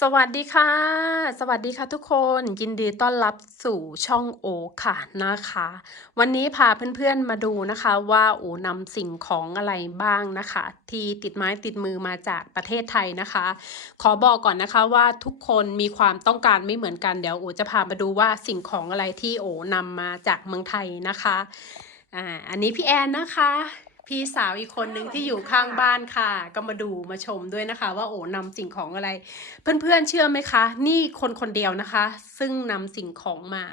สวัสดีค่ะ สวัสดีค่ะทุกคนยินดีต้อนรับสู่ช่องโอค่ะนะคะ วันนี้พาเพื่อนๆมาดูนะคะว่าโอนำสิ่งของอะไรบ้างนะคะ ที่ติดไม้ติดมือมาจากประเทศไทยนะคะ ขอบอกก่อนนะคะว่าทุกคนมีความต้องการไม่เหมือนกันเดี๋ยวโอจะพามาดูว่าสิ่งของอะไรที่โอนำมาจากเมืองไทยนะคะอ่าอันนี้พี่แอนนะคะ พี่สาวอีกคนนึงที่อยู่ข้างบ้านค่ะ ก็มาดูมาชมด้วยนะคะ ว่าโอ้นำสิ่งของอะไร เพื่อนๆเชื่อไหมคะ นี่คนคนเดียวนะคะ ซึ่งนำสิ่งของมา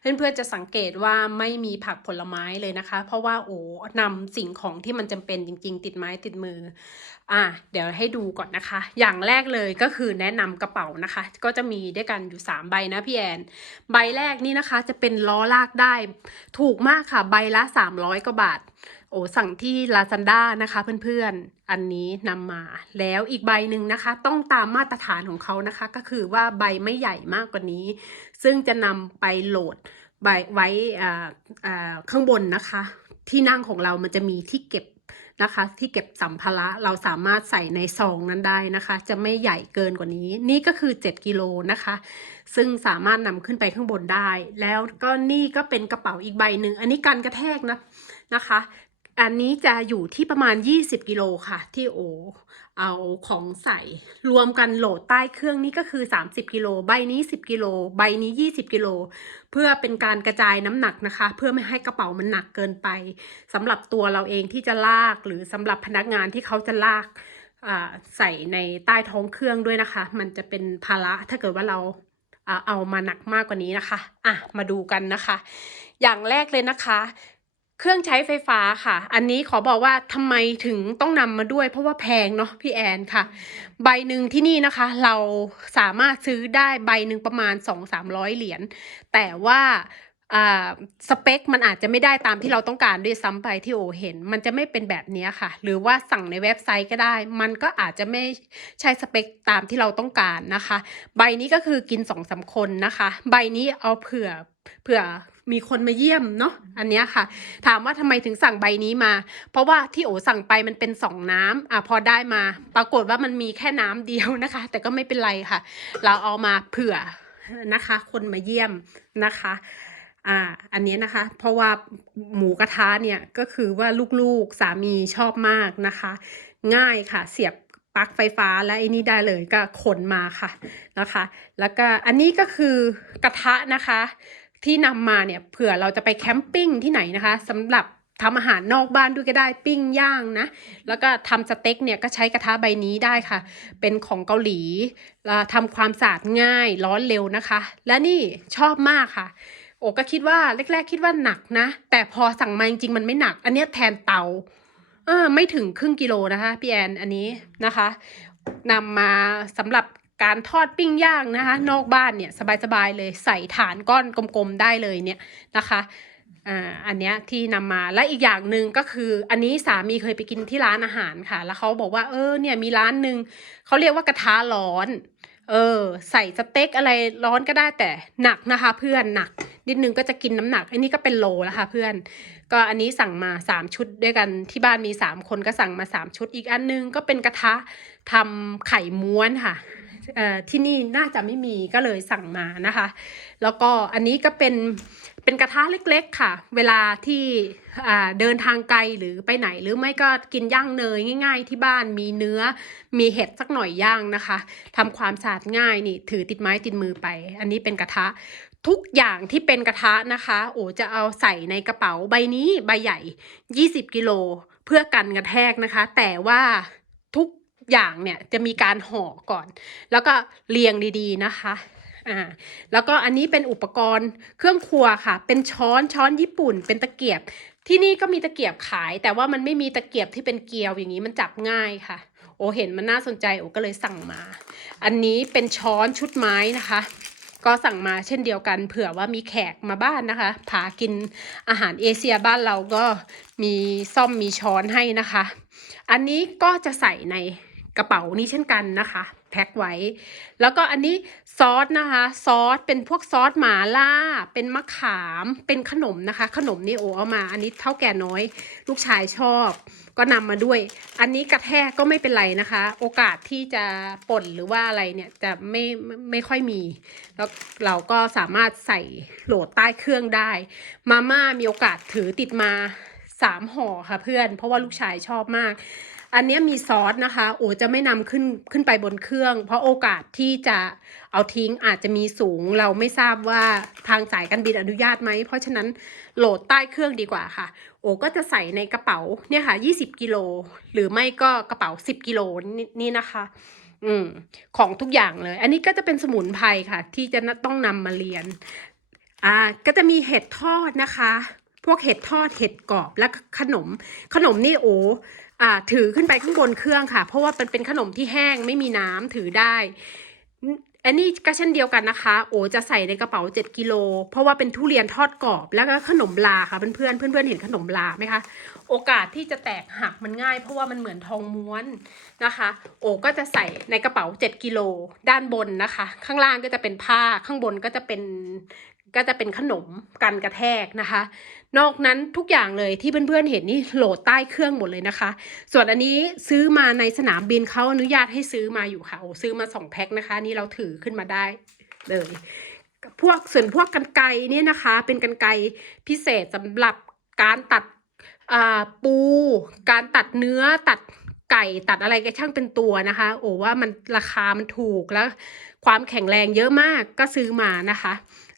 เพื่อนๆจะสังเกตว่าไม่มีผักผลไม้เลยนะคะ เพราะว่าโอ้นำสิ่งของที่มันจำเป็นจริง ๆ ติดไม้ติดมืออะเดี๋ยวให้ดูก่อนนะคะ อย่างแรกเลยก็คือแนะนำกระเป๋านะคะ ก็จะมีด้วยกันอยู่ 3 ใบนะพี่แอน ใบแรกนี่นะคะจะเป็นล้อลากได้ ถูกมากค่ะ ใบละ 300กว่าบาท อ้สั่งที่ Lazada นะคะเพื่อนๆ อันนี้นำมา แล้วอีกใบหนึ่งนะคะ ต้องตามมาตรฐานของเขานะคะ ก็คือว่าใบไม่ใหญ่มากกว่านี้ ซึ่งจะนำไปโหลดใบไว้ข้างบนนะคะ ที่นั่งของเรามันจะมีที่เก็บนะคะ ที่เก็บสัมภาระเราสามารถใส่ในซองนั้นได้นะคะ จะไม่ใหญ่เกินกว่านี้ นี่ก็คือ 7 กิโลนะคะ ซึ่งสามารถนำขึ้นไปข้างบนได้ แล้วก็นี่ก็เป็นกระเป๋าอีกใบหนึ่ง อันนี้กันกระแทกนะนะคะ อันนี้จะอยู่ที่ประมาณ 20 กิโลค่ะ ที่โอ เอาของใส่ รวมกันโหลดใต้เครื่องนี่ก็คือ 30 กิโล ใบนี้ 10 กิโล ใบนี้ 20 กิโล เพื่อเป็นการกระจายน้ำหนักนะคะ เพื่อไม่ให้กระเป๋ามันหนักเกินไปสำหรับตัวเราเองที่จะลาก หรือสำหรับพนักงานที่เขาจะลากใส่ในใต้ท้องเครื่องด้วยนะคะ มันจะเป็นภาระถ้าเกิดว่าเราเอามาหนักมากกว่านี้นะคะ อะ มาดูกันนะคะ อย่างแรกเลยนะคะ เครื่องใช้ไฟฟ้าค่ะ อันนี้ขอบอกว่าทำไมถึงต้องนำมาด้วย เพราะว่าแพงเนาะพี่แอนค่ะ ใบหนึ่งที่นี่นะคะ เราสามารถซื้อได้ใบหนึ่งประมาณ 2-300 เหรียญ แต่ว่าสเปค มันอาจจะไม่ได้ตามที่เราต้องการด้วยซ้ำไปที่โอเห็น มันจะไม่เป็นแบบนี้ค่ะ หรือว่าสั่งในเว็บไซต์ก็ได้ มันก็อาจจะไม่ใช่สเปคตามที่เราต้องการนะคะ ใบนี้ก็คือกินสองสามคนนะคะ ใบนี้เอาเผื่อเผื่อ มีคนมาเยี่ยมเนาะอันเนี้ยค่ะ ถามว่าทำไมถึงสั่งใบนี้มา เพราะว่าที่โอสั่งไปมันเป็นสองน้ำอะพอได้มา ปรากฏว่ามันมีแค่น้ำเดียวนะคะ แต่ก็ไม่เป็นไรค่ะ เราเอามาเผื่อนะคะ คนมาเยี่ยมนะคะอ่าอันนี้นะคะ เพราะว่าหมูกระทะเนี่ยก็คือว่าลูกๆสามีชอบมากนะคะ ง่ายค่ะ เสียบปลั๊กไฟฟ้าและไอ้นี่ได้เลยก็ขนมาค่ะนะคะ แล้วก็อันนี้ก็คือกระทะนะคะ ที่นำมาเนี่ยเผื่อเราจะไปแคมปิ้งที่ไหนนะคะสำหรับทำอาหารนอกบ้านด้วยก็ได้ปิ้งย่างนะ แล้วก็ทำสเต็กเนี่ยก็ใช้กระทะใบนี้ได้ค่ะ เป็นของเกาหลีทำความสะอาดง่ายร้อนเร็วนะคะ และนี่ชอบมากค่ะ โอก็คิดว่าแรก ๆ คิดว่าหนักนะ แต่พอสั่งมาจริงๆมันไม่หนัก อันนี้แทนเตาเออไม่ถึงครึ่งกิโลนะคะพี่แอนอันนี้นะคะนำมาสำหรับ การทอดปิ้งย่างนะคะ นอกบ้านเนี่ยสบายๆเลยใส่ฐานก้อนกลมๆได้เลยเนี่ยนะคะอ่าอันเนี้ยที่นำมาและอีกอย่างหนึ่งก็คืออันนี้สามีเคยไปกินที่ร้านอาหารค่ะ แล้วเขาบอกว่าเออเนี่ยมีร้านหนึ่งเขาเรียกว่ากระทะร้อน เออ ใส่สเต็กอะไรร้อนก็ได้แต่หนักนะคะ เพื่อนหนัก นิดนึงก็จะกินน้ำหนัก อันนี้ก็เป็นโลแล้วค่ะเพื่อน ก็อันนี้สั่งมาสามชุดด้วยกันที่บ้านมีสามคนก็สั่งมาสามชุดอีกอันนึงก็เป็นกระทะทำไข่ม้วนค่ะ ที่นี่น่าจะไม่มีก็เลยสั่งมานะคะ แล้วก็อันนี้ก็เป็นเป็นกระทะเล็กๆค่ะ เวลาที่เดินทางไกลหรือไปไหนหรือไม่ก็กินย่างเนยง่าย ๆ ที่บ้านมีเนื้อมีเห็ดสักหน่อยย่างนะคะทำความสะอาดง่ายนี่ถือติดไม้ติดมือไป อันนี้เป็นกระทะทุกอย่างที่เป็นกระทะนะคะ โอจะเอาใส่ในกระเป๋าใบนี้ใบใหญ่ 20 กิโลเพื่อกันกระแทกนะคะ แต่ว่าทุก อย่างเนี่ยจะมีการห่อก่อน แล้วก็เรียงดีๆนะคะอ่าแล้วก็อันนี้เป็นอุปกรณ์เครื่องครัวค่ะ เป็นช้อนช้อนญี่ปุ่น เป็นตะเกียบ ที่นี่ก็มีตะเกียบขาย แต่ว่ามันไม่มีตะเกียบที่เป็นเกลียวอย่างนี้มันจับง่ายค่ะ โอเห็นมันน่าสนใจโอก็เลยสั่งมา อันนี้เป็นช้อนชุดไม้นะคะ ก็สั่งมาเช่นเดียวกันเผื่อว่ามีแขกมาบ้านนะคะพากินอาหารเอเชียบ้านเราก็มีซ่อมมีช้อนให้นะคะ อันนี้ก็จะใส่ใน กระเป๋านี้เช่นกันนะคะแพ็คไว้ แล้วก็อันนี้ซอสนะคะ ซอสเป็นพวกซอสหมาล่า เป็นมะขามเป็นขนมนะคะ ขนมนี่โอเอามา อันนี้เท่าแก่น้อย ลูกชายชอบ ก็นำมาด้วย อันนี้กระแทกก็ไม่เป็นไรนะคะ โอกาสที่จะป่นหรือว่าอะไรเนี่ยจะไมไม่ไม่ค่อยมี แล้วเราก็สามารถใส่โหลดใต้เครื่องได้ มาม่ามีโอกาสถือติดมาสามห่อค่ะเพื่อน เพราะว่าลูกชายชอบมาก อันนี้มีซอสนะคะ โอจะไม่นำขึ้นขึ้นไปบนเครื่อง เพราะโอกาสที่จะเอาทิ้งอาจจะมีสูง เราไม่ทราบว่าทางสายการบินอนุญาตไหม เพราะฉะนั้นโหลดใต้เครื่องดีกว่าค่ะ โอก็จะใส่ในกระเป๋าเนี่ยค่ะ 20 กิโล หรือไม่ก็กระเป๋า 10 กิโลนี่นี่นะคะอืมของทุกอย่างเลย อันนี้ก็จะเป็นสมุนไพรค่ะ ที่จะต้องนำมาเรียน อ่า ก็จะมีเห็ดทอดนะคะ พวกเห็ดทอดเห็ดกรอบและขนม ขนมนี่โออ่า ถือขึ้นไปข้างบนเครื่องค่ะ เพราะว่ามันเป็นขนมที่แห้งไม่มีน้ำถือได้อันนี้ก็เช่นเดียวกันนะคะ โอจะใส่ในกระเป๋า 7 กิโล เพราะว่าเป็นทุเรียนทอดกรอบ แล้วก็ขนมลาค่ะเพื่อนๆเพื่อนเห็นขนมลาไหมคะ โอกาสที่จะแตกหักมันง่าย เพราะว่ามันเหมือนทองม้วนนะคะ โอก็จะใส่ในกระเป๋า 7 กิโล ด้านบนนะคะ ข้างล่างก็จะเป็นผ้าข้างบนก็จะเป็น ก็จะเป็นขนมกันกระแทกนะคะ นอกนั้นทุกอย่างเลยที่เพื่อนๆเห็นนี่โหลดใต้เครื่องหมดเลยนะคะ ส่วนอันนี้ซื้อมาในสนามบินเขาอนุญาตให้ซื้อมาอยู่ค่ะโอ้ซื้อมาสองแพ็คนะคะ นี่เราถือขึ้นมาได้เลยพวกส่วนพวกกันไกเนี่ยนะคะ เป็นกันไกพิเศษสำหรับการตัดปู การตัดเนื้อตัดไก่ตัดอะไรก็ช่างเป็นตัวนะคะ โอ้ว่ามันราคามันถูกแล้ว ความแข็งแรงเยอะมากก็ซื้อมานะคะ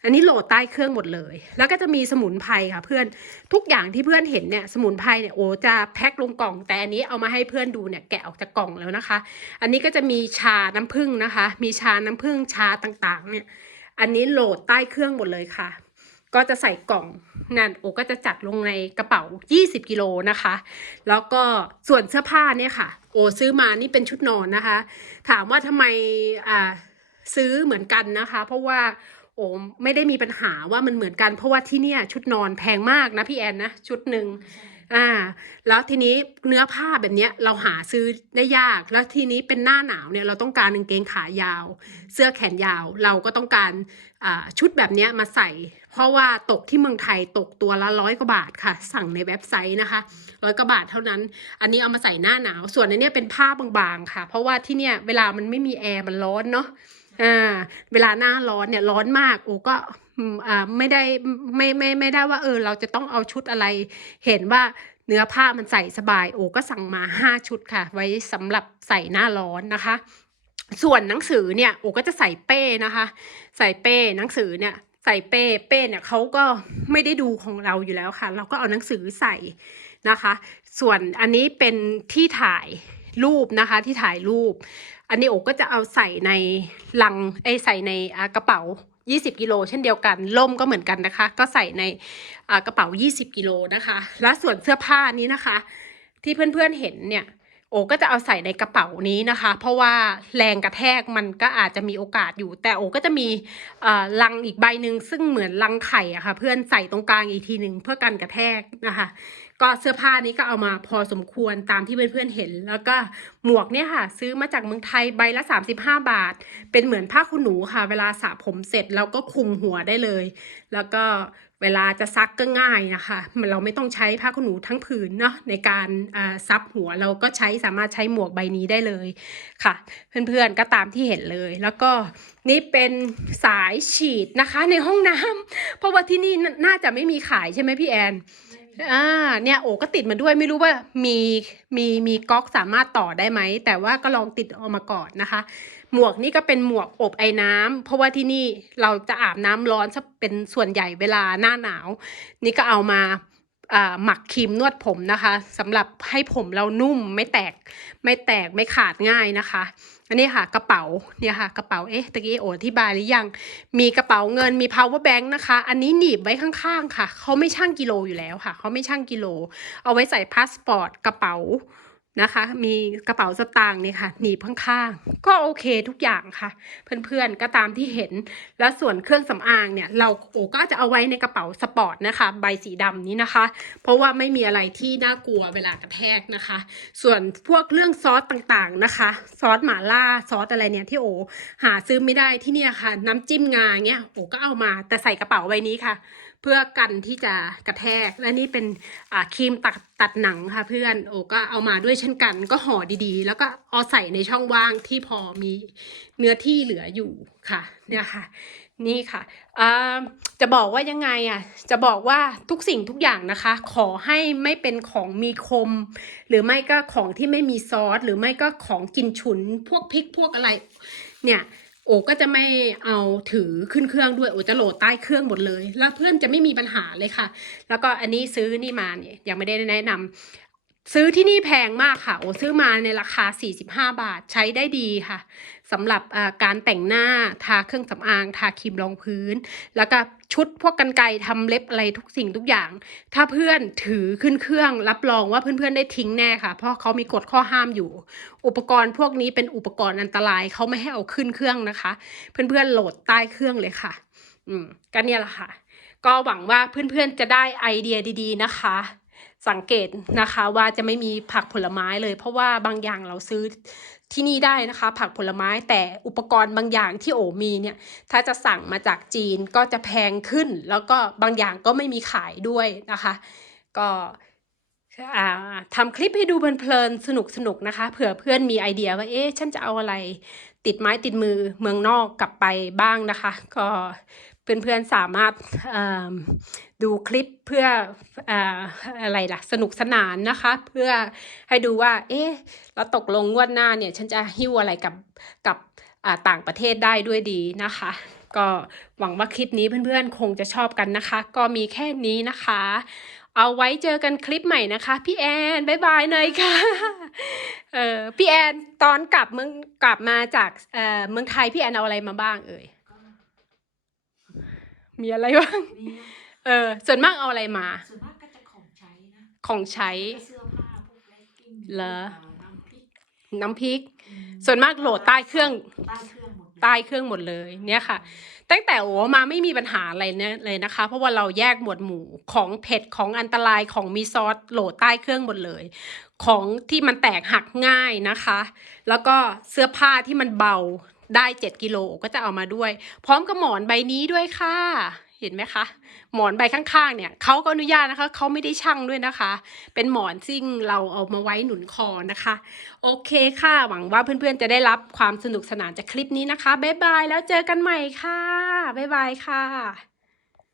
อันนี้โหลดใต้เครื่องหมดเลย แล้วก็จะมีสมุนไพรค่ะเพื่อนทุกอย่างที่เพื่อนเห็นเนี่ยสมุนไพรเนี่ยโอ้จะแพ็คลงกล่อง แต่อันนี้เอามาให้เพื่อนดูเนี่ยแกะออกจากกล่องแล้วนะคะ อันนี้ก็จะมีชาน้ำผึ้งนะคะ มีชาน้ำผึ้งชาต่างๆ เนี่ย อันนี้โหลดใต้เครื่องหมดเลยค่ะ ก็จะใส่กล่องนั่นโอก็จะจัดลงในกระเป๋า 20 กิโลนะคะ แล้วก็ส่วนเสื้อผ้าเนี่ยค่ะ โอซื้อมานี่เป็นชุดนอนนะคะ ถามว่าทำไมอ่าซื้อเหมือนกันนะคะ เพราะว่า โอ้ไม่ได้มีปัญหาว่ามันเหมือนกันเพราะว่าที่เนี่ย ชุดนอนแพงมากนะพี่แอนนะชุดหนึ่งอ่า แล้วทีนี้เนื้อผ้าแบบเนี้ยเราหาซื้อได้ยาก แล้วทีนี้เป็นหน้าหนาวเนี่ยเราต้องการกางเกงขายาว เสื้อแขนยาว เราก็ต้องการอ่าชุดแบบเนี้ยมาใส่ เพราะว่าตกที่เมืองไทยตกตัวละร้อยกว่าบาทค่ะ สั่งในเว็บไซต์นะคะร้อยกว่าบาทเท่านั้น อันนี้เอามาใส่หน้าหนาว ส่วนอันเนี้ยเป็นผ้าบางๆค่ะ เพราะว่าที่เนี่ยเวลามันไม่มีแอร์มันร้อนเนาะ อ่าเวลาหน้าร้อนเนี่ยร้อนมากโอ้ก็อ่าไม่ได้ไม่ไม่ไม่ได้ว่าเออ เราจะต้องเอาชุดอะไร เห็นว่าเนื้อผ้ามันใส่สบาย โอ้ก็สั่งมาห้าชุดค่ะ ไว้สำหรับใส่หน้าร้อนนะคะ ส่วนหนังสือเนี่ยโอ้ก็จะใส่เป้นะคะ ใส่เป้หนังสือเนี่ยใส่เป้เป้เนี่ยเขาก็ไม่ได้ดูของเราอยู่แล้วค่ะ เราก็เอาหนังสือใส่นะคะ ส่วนอันนี้เป็นที่ถ่ายรูปนะคะที่ถ่ายรูป อันนี้โอก็จะเอาใส่ในลังเอใส่ในกระเป๋า 20 กิโลเช่นเดียวกันล่มก็เหมือนกันนะคะ ก็ใส่ในกระเป๋า 20 กิโลนะคะ และส่วนเสื้อผ้านี้นะคะ ที่เพื่อนๆเห็นเนี่ยโอก็จะเอาใส่ในกระเป๋านี้นะคะ เพราะว่าแรงกระแทกมันก็อาจจะมีโอกาสอยู่ แต่โอก็จะมีลังอีกใบหนึ่งซึ่งเหมือนลังไข่อะค่ะ เพื่อนใส่ตรงกลางอีกทีหนึ่งเพื่อกันกระแทกนะคะ ก็เสื้อผ้านี้ก็เอามาพอสมควรตามที่เพื่อนๆเห็น แล้วก็หมวกเนี่ยค่ะ ซื้อมาจากเมืองไทยใบละ 35 บาท เป็นเหมือนผ้าขนหนูค่ะ เวลาสระผมเสร็จแล้วก็คลุมหัวได้เลย แล้วก็เวลาจะซักก็ง่ายนะคะมันเราไม่ต้องใช้ผ้าขนหนูทั้งผืนเนาะในการซับหัวเราก็ใช้สามารถใช้หมวกใบนี้ได้เลยค่ะ เพื่อนๆก็ตามที่เห็นเลย แล้วก็นี่เป็นสายฉีดนะคะในห้องน้ำเพราะว่าที่นี่น่าจะไม่มีขายใช่ไหมพี่แอน อ่าเนี่ยโอก็ติดมาด้วยไม่รู้ว่ามีมีมีก๊อกสามารถต่อได้ไหม แต่ว่าก็ลองติดออกมาก่อนนะคะ หมวกนี่ก็เป็นหมวกอบไอ้น้ำเพราะว่าที่นี่เราจะอาบน้ำร้อนซะเป็นส่วนใหญ่เวลาหน้าหนาว นี่ก็เอามาอ่าหมักครีมนวดผมนะคะสำหรับให้ผมเรานุ่มไม่แตกไม่แตกไม่ขาดง่ายนะคะ อันนี้ค่ะกระเป๋าเนี่ยค่ะกระเป๋าเอ๊ะตะกี้โออธิบายหรือยัง มีกระเป๋าเงินมี power bank นะคะ อันนี้หนีบไว้ข้างๆค่ะ เขาไม่ชั่งกิโลอยู่แล้วค่ะ เขาไม่ชั่งกิโล เอาไว้ใส่พาสปอร์ตกระเป๋า นะคะ มีกระเป๋าสตางค์เนี่ยค่ะหนีบข้างๆก็โอเคทุกอย่างค่ะ เพื่อนๆก็ตามที่เห็น แล้วส่วนเครื่องสำอางเนี่ย เราโอก็จะเอาไว้ในกระเป๋าสปอร์ตนะคะ ใบสีดำนี้นะคะ เพราะว่าไม่มีอะไรที่น่ากลัวเวลากระแทกนะคะ ส่วนพวกเรื่องซอสต่างๆนะคะ ซอสหม่าล่าซอสอะไรเนี่ยที่โอ หาซื้อไม่ได้ที่เนี่ยค่ะ น้ำจิ้มงาเงี้ยโอก็เอามาแต่ใส่กระเป๋าใบนี้ค่ะ เพื่อกันที่จะกระแทก และนี่เป็นครีมตัดตัดหนังค่ะเพื่อนโอก็เอามาด้วยเช่นกัน ก็ห่อดีๆ แล้วก็เอาใส่ในช่องว่างที่พอมีเนื้อที่เหลืออยู่ค่ะเนี่ยค่ะนี่ค่ะจะบอกว่ายังไงอะ จะบอกว่าทุกสิ่งทุกอย่างนะคะ ขอให้ไม่เป็นของมีคม หรือไม่ก็ของที่ไม่มีซอส หรือไม่ก็ของกินฉุน พวกพริกพวกอะไร เนี่ย โอก็จะไม่เอาถือขึ้นเครื่องด้วยโอจะโหลดใต้เครื่องหมดเลย แล้วเพื่อนจะไม่มีปัญหาเลยค่ะ แล้วก็อันนี้ซื้อนี่มาเนี่ยยังไม่ได้แนะนำ ซื้อที่นี่แพงมากค่ะ โอ้ซื้อมาในราคา 45 บาทใช้ได้ดีค่ะสำหรับการแต่งหน้าทาเครื่องสำอาง ทาครีมรองพื้น แล้วก็ชุดพวกกันไกทำเล็บอะไรทุกสิ่งทุกอย่าง ถ้าเพื่อนถือขึ้นเครื่องรับรองว่าเพื่อนๆได้ทิ้งแน่ค่ะ เพราะเขามีกฎข้อห้ามอยู่ อุปกรณ์พวกนี้เป็นอุปกรณ์อันตรายเขาไม่ให้เอาขึ้นเครื่องนะคะ เพื่อนๆโหลดใต้เครื่องเลยค่ะ อืมก็เนี่ยแหละค่ะ ก็หวังว่าเพื่อนๆจะได้ไอเดียดี ๆ นะคะ สังเกตนะคะว่าจะไม่มีผักผลไม้เลย เพราะว่าบางอย่างเราซื้อที่นี่ได้นะคะ ผักผลไม้แต่อุปกรณ์บางอย่างที่โอมีเนี่ย ถ้าจะสั่งมาจากจีนก็จะแพงขึ้น แล้วก็บางอย่างก็ไม่มีขายด้วยนะคะ ก็ทำคลิปให้ดูเพลินๆสนุกๆนะคะ เผื่อเพื่อนมีไอเดียว่าเอ๊ะฉันจะเอาอะไรติดไม้ติดมือเมืองนอกกลับไปบ้างนะคะ ก็ เพื่อนๆสามารถดูคลิปเพื่อออะไรล่ะ สนุกสนานนะคะ เพื่อให้ดูว่า เอ๊ะแล้วตกลงงวดหน้าเนี่ย ฉันจะหิ้วอะไรกับกับต่างประเทศได้ด้วยดีนะคะ ก็หวังว่าคลิปนี้เพื่อนๆ คงจะชอบกันนะคะ ก็มีแค่นี้นะคะ เอาไว้เจอกันคลิปใหม่นะคะ พี่แอนบายบายหน่อยค่ะเออพี่แอนตอนกลับเมืองกลับมาจากเออเมืองไทยพี่แอนเอาอะไรมาบ้างเอ่ย มีอะไรบ้างนี่นะเออ ส่วนมากเอาอะไรมา ส่วนมากก็จะของใช้นะของใช้ ก็เสื้อผ้าพวกเลกกิ้งเหรอพวกน้ำพริกน้ำพริก อืมส่วนมากโหลดใต้เครื่อง ใต้เครื่องหมดเลยใต้เครื่องหมดเลยเนี่ยค่ะ ตั้งแต่โอ้มาไม่มีปัญหาอะไรเนี่ยเลยนะคะ เพราะว่าเราแยกหมวดหมู่ของเผ็ดของอันตรายของมีซอสโหลดใต้เครื่องหมดเลย ของที่มันแตกหักง่ายนะคะ แล้วก็เสื้อผ้าที่มันเบา ได้ 7 กิโลก็จะเอามาด้วย พร้อมกับหมอนใบนี้ด้วยค่ะ เห็นไหมคะ หมอนใบข้างๆ เนี่ยเขาก็อนุญาตนะคะเขาไม่ได้ช่างด้วยนะคะ เป็นหมอนซิ่งเราเอามาไว้หนุนคอนะคะ โอเคค่ะ หวังว่าเพื่อนๆจะได้รับความสนุกสนานจากคลิปนี้นะคะบ๊ายบายแล้วเจอกันใหม่ค่ะบ๊ายบายค่ะ